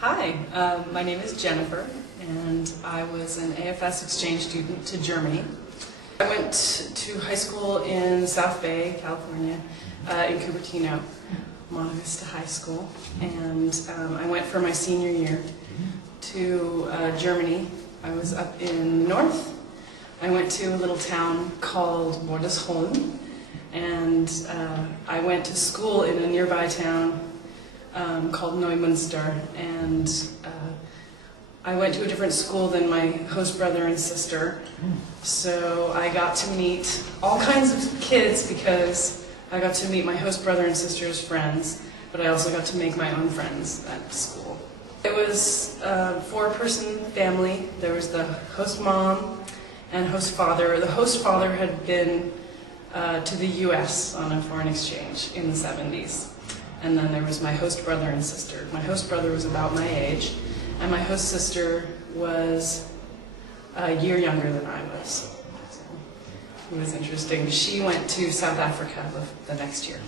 Hi, my name is Jennifer, and I was an AFS exchange student to Germany. I went to high school in South Bay, California, in Cupertino, Monte Vista High School, and I went for my senior year to Germany. I was up in north. I went to a little town called Bordesholm, and I went to school in a nearby town called Neumünster, and I went to a different school than my host brother and sister, so I got to meet all kinds of kids because I got to meet my host brother and sister's friends, but I also got to make my own friends at school. It was a four-person family. There was the host mom and host father. The host father had been to the US on a foreign exchange in the 70s. And then there was my host brother and sister. My host brother was about my age, and my host sister was a year younger than I was. So it was interesting. She went to South Africa the next year.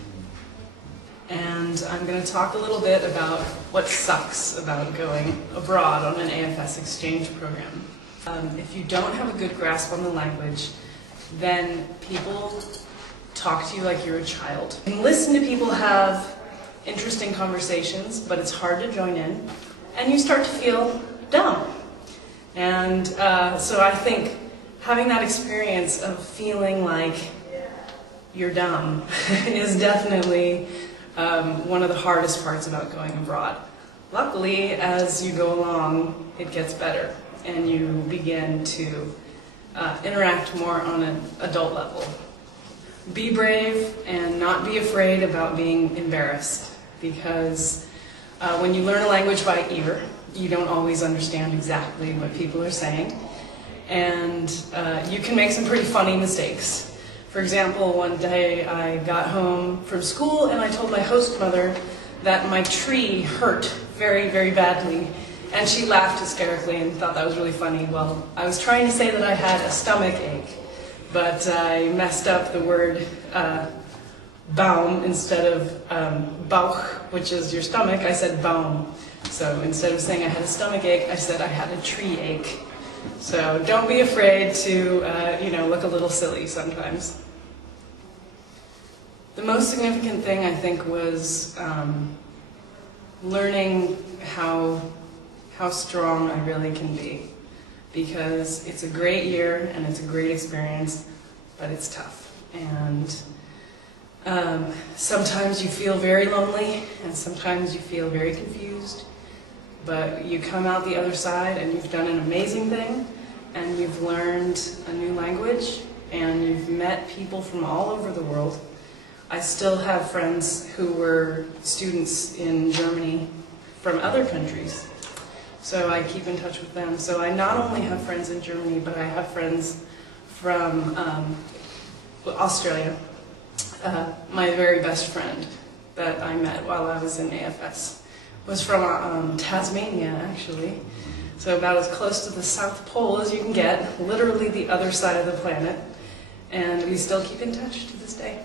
And I'm going to talk a little bit about what sucks about going abroad on an AFS exchange program. If you don't have a good grasp on the language, then people talk to you like you're a child. And listen to people have interesting conversations, but it's hard to join in, and you start to feel dumb. And so I think having that experience of feeling like you're dumb is definitely one of the hardest parts about going abroad. Luckily, as you go along, it gets better, and you begin to interact more on an adult level. Be brave and not be afraid about being embarrassed, because when you learn a language by ear, you don't always understand exactly what people are saying, and you can make some pretty funny mistakes. For example, one day I got home from school and I told my host mother that my tree hurt very, very badly, and she laughed hysterically and thought that was really funny. Well, I was trying to say that I had a stomach ache, but I messed up the word Baum instead of Bauch, which is your stomach. I said Baum. So instead of saying I had a stomach ache, I said I had a tree ache. So don't be afraid to look a little silly sometimes. The most significant thing, I think, was learning how strong I really can be, because it's a great year and it's a great experience, but it's tough. And sometimes you feel very lonely, and sometimes you feel very confused, but you come out the other side and you've done an amazing thing, and you've learned a new language, and you've met people from all over the world. I still have friends who were students in Germany from other countries, so I keep in touch with them. So I not only have friends in Germany, but I have friends from Australia. My very best friend that I met while I was in AFS was from Tasmania, actually. So about as close to the South Pole as you can get, literally the other side of the planet. And we still keep in touch to this day.